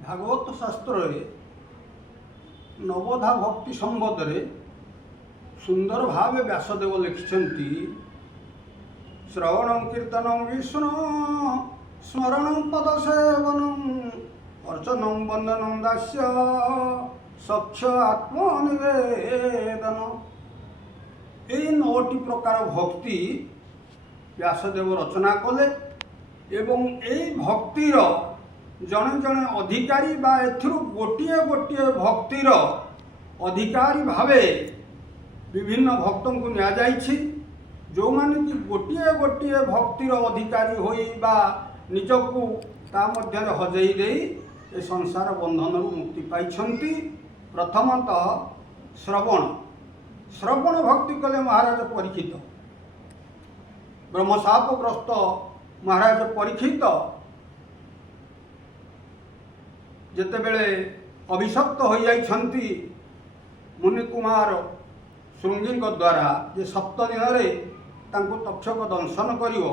भागवत शास्त्र नवधा भक्ति संबंध में सुंदर भाव व्यासदेव लिखिछन्ति। श्रवण कीर्तन विष्णु स्मरण पदसेवन अर्चन वंदन दास्य सक्ष आत्मनिवेदन। यही 9टी प्रकार भक्ति व्यासदेव रचना कले एवं यही भक्तिर जड़े जड़े अधिकारी बा एथिरु गोटिए गोटिए भक्तिर अधिकारी भावे विभिन्न भक्तों को निया जाइछि। जो माने कि गोटिए गोटिए भक्तिर अधिकारी होई बा निजकु ता मध्य हजई देई ए संसार बंधन मुक्ति पाइछन्ति। प्रथमतः श्रवण भक्ति कले महाराज परीक्षित, ब्रह्मशापग्रस्त महाराज परीक्षित जेतेबेले अभिशप्त हो जाइछन्ति मुनि कुमार श्रृंगी द्वारा जे 7 दिन तांको तक्षक दंशन करिवो,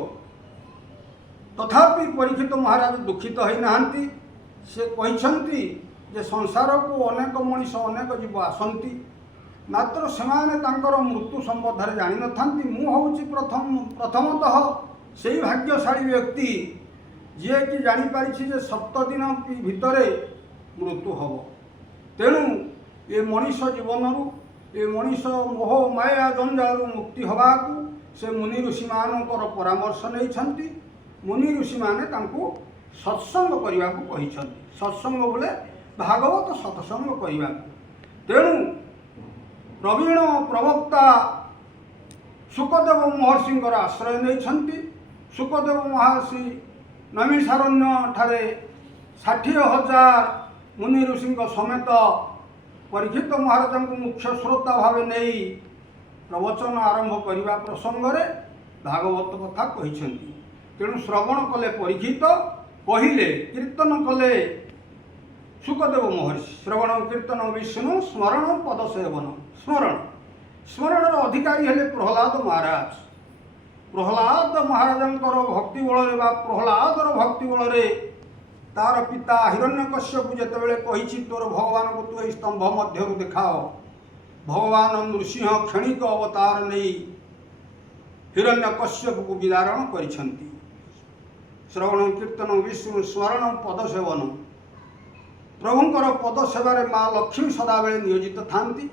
तथापि परीक्षित महाराज दुखित होई नाहंती। से कहिछन्ति जे संसार को अनेक मनीष अनेक जीव आसंती, मात्र सेमाने तांकर मृत्यु संबंध जानि नथांती। मु होउची प्रथमतः सेही भाग्यशाली व्यक्ति जे कि जानि पारिछि जे 7 दिन भितरे मृत्यु हब। तेणु ये मनीष जीवनरु ये मनीष मोह माया जंजालु मुक्ति हवाकू से मुनि ऋषि मानकर परामर्श नहीं। मुनि ऋषि माने तांको सत्संग करने को कहिछन्ति। सत्संग बोले भागवत सत्संग करने। तेणु प्रवीण प्रवक्ता सुखदेव महर्षि आश्रय नहीं। सुखदेव महर्षि नैमिषारण्य ठारे 60,000 मुनि ऋषि समेत परीक्षित महाराज को मुख्य श्रोता भाव नहीं प्रवचन आरंभ करने प्रसंग में भागवत कथा कहिछन्ति। तेणु श्रवण कले परीक्षित, कहले कीर्तन कले सुखदेव महर्षि। श्रवण कीर्तन विष्णु स्मरण पदसेवन। स्मरण अधिकारी हेले प्रहलाद महाराज। प्रहलाद महाराज भक्ति बल प्रहलादर भक्ति बल तार पिता हिरण्यकश्यप जेतेबेले कहिछि तोर भगवान को तू स्तंभ मध्य देखाओ, भगवान नृसिंह क्षणिक अवतार नहीं हिरण्यकश्यप को विदारण करिछन्ति। श्रवण कीर्तन विष्णु स्मरण पदसेवन। प्रभुंकर पद सेवारे माँ लक्ष्मी सदाबेले नियोजित थांती।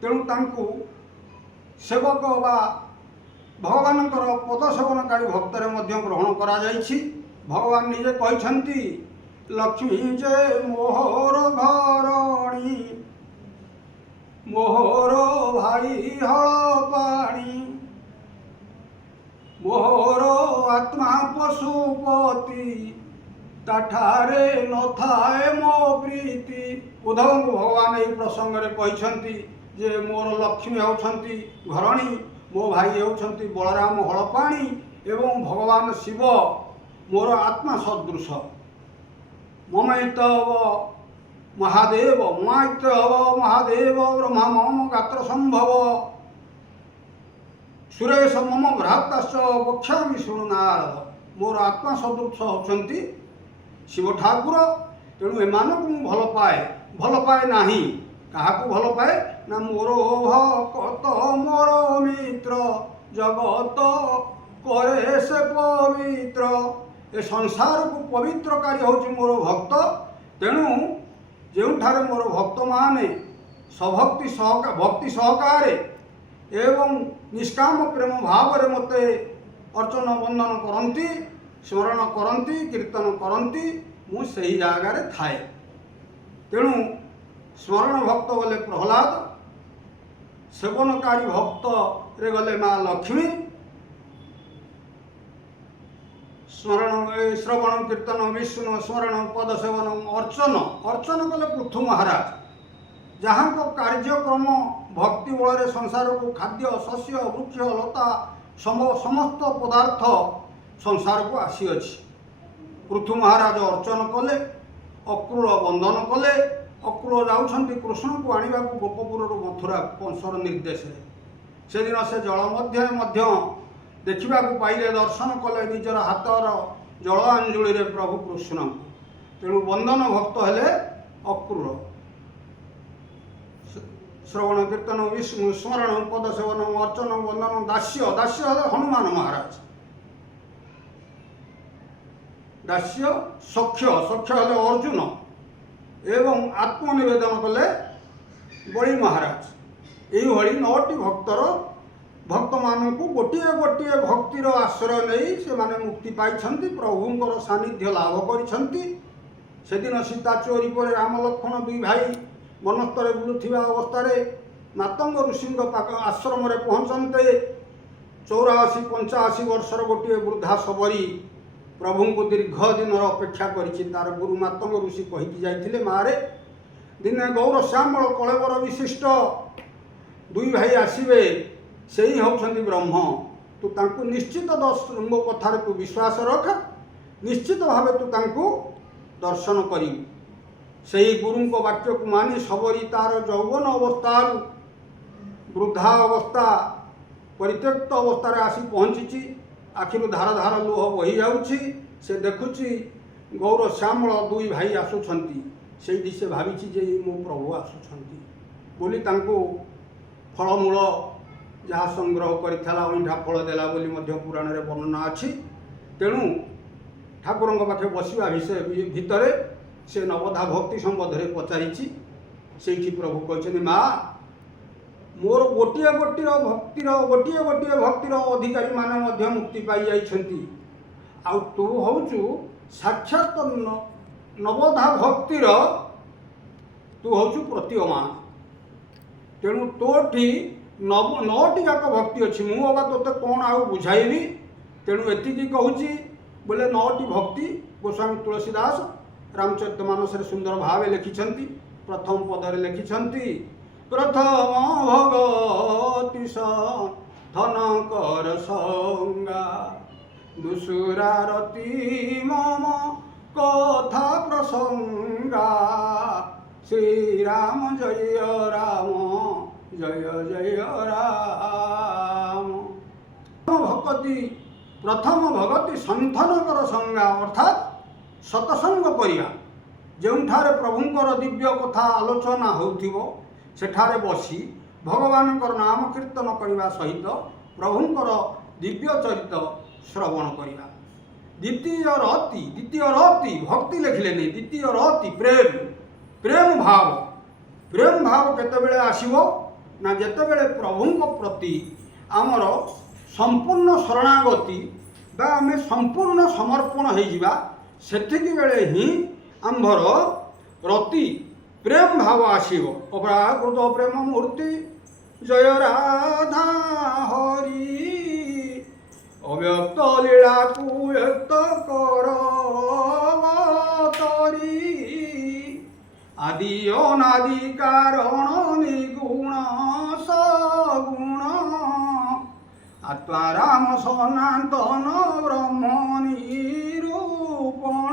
तेणु तांकु सेवक बा भगवान पद सेवनकारी भक्तरे मध्य ग्रहण करा जाइछि। भगवान निजे कहिछन्ति लक्ष्मी जे मोहर घरणी मोहर भाई हल पाणी मोहर आत्मा पशुपति ताठारे नथाए मो प्रीति। उद्धव भगवान यही प्रसंग में कहिछन्ति जे मोर लक्ष्मी होछन्ति घरणी, मो भाई होछन्ति बलराम हलपाणी एवं भगवान शिव मोर आत्मा सदृश। ममैतव महादेव ममैतव महादेव ब्रह्मा मम गात्र संभव सुरेश मम भ्रातश्च वक्ष्यामि शृणु नारद। मोर आत्मा सदृश होछन्ति शिव ठाकुर। तेणु एमानकु भल पाए नाही। काहाकु भल पाए ना मोर भक्त मोर मित्र जगत करे से पवित्र। ए संसार को पवित्रकारी होची मोर भक्त। तेणु जेउठारे मोर भक्त माने भक्ति सहकार एवं निष्काम प्रेम भाव रे मते अर्चन वंदन करंती, स्मरण करंती, कीर्तन करंती, मु सही जगह रे थाए। तेणु स्मरण भक्त गले प्रहलाद, सेवनकारी भक्त रे गले माँ लक्ष्मी। श्रवण कीर्तन विष्णु स्मरण पदसेवन अर्चन कले पृथु महाराज। जहाँ को कार्यक्रम भक्ति बल संसार को खाद्य शस्य वृक्ष लता समस्त पदार्थ संसार को आसी अछि। पृथु महाराज अर्चन कले, अक्रूर बंदन कले। अक्रूर जाउछन्ति कृष्ण को आनिबा को गोपपुर मथुरा कंसर निर्देश से दिन से जल मध्य देखा पाइले दर्शन कले निजर हाथर जल अंजुली प्रभु कृष्ण तेणु बंधन भक्त हेले अक्रूर। श्रवण कीर्तन विष्णु स्मरण पद सेवन अर्चन वंदन दास्य दास्य हेले हनुमान महाराज। दास्य सख्य सख्य हेले अर्जुन एवं आत्मनिवेदन कले बड़ी महाराज। यही 9टी भक्तर भक्त मानू गोटे गोटे भक्तिर आश्रय नहीं से माने मुक्ति पाई प्रभुंकर सानिध्य लाभ करिसेंती। सेदिन सीता चोरी पर राम लक्ष्मण 2 भाई वनस्तर बुलुथिबा अवस्था मातंग ऋषि आश्रम रे पहुँचते 84-85 वर्षर गोटे वृद्धा सबरी प्रभु को दीर्घ दिन अपेक्षा करिछि। तार गुरु मातंग ऋषि कहिकी जाइथिले मारे दिने गौर श्यामल कलेवर विशिष्ट 2 भाई आसीबे से ही होउछंती ब्रह्म। तू तांकु निश्चित मो कथार तू विश्वास रख, निश्चित भावे तू तांकु दर्शन करी। सही गुरु को वाक्य को मानी सबरी तार यौवन अवस्था वृद्धा अवस्था परित्यक्त अवस्था आसी पहुँची। आखिर धार धार लुह बही जाउछि। से देखुछि गौर श्यामल 2 भाई आसुछंती। से से भाविछि जे मो प्रभु आसुछंती बोली तांकु फलमूल जहाँ संग्रह करिथला अइठा फल देला बोली मध्य पुराण रे वर्णना अछि। तेणु ठाकुर पाखे बसवा विषय भितर से नवधा भक्ति संबंध में पचारिछि। से प्रभु कहते माँ मोर गोटे गोटे भक्तिर अधिकारी माने मध्य मुक्ति पाई जाइछंती। आउ तू होचु साक्षात नवधा भक्तिर तू होचु प्रतीयमान। तेणु तोठी 9टी जाक भक्ति अच्छी मुझा तोते कौन आउ बुझाइबी। तेणु एतिकी कहूँ बोले 9टी भक्ति गोस्वामी तुलसीदास रामचरितमानस सुंदर भाव लिखिछंती। प्रथम पदरे लिखिछंती प्रथम भगति धन कर संगा दुसुरा रति मम कथा प्रसंगा श्री राम जय राम जय जय राम। भक्ति प्रथम भगति संथन कर संगा अर्थात सतसंग करिया। जोठारे प्रभुंकर दिव्य कथा आलोचना होउथिबो सेठारे बसी भगवान नाम कीर्तन करने सहित प्रभुंकर दिव्य चरित्र श्रवण करवा। द्वितीय रति भक्ति लिखिले नहीं। द्वितीय रति प्रेम भाव केतेबेले आसीबो ना जेतेबेले प्रभुंक प्रति आमर संपूर्ण शरणागति बा आमे संपूर्ण समर्पण हो जिबा सेतिकी बेले ही आंभर रति प्रेम भाव आसीबो। अपराकृत प्रेम मूर्ति जय राधा हरि अव्यक्त लीला को व्यक्त कर आदि अनादि कारण निगुण सगुण आत्माराम सनातन ब्रह्म निरूपण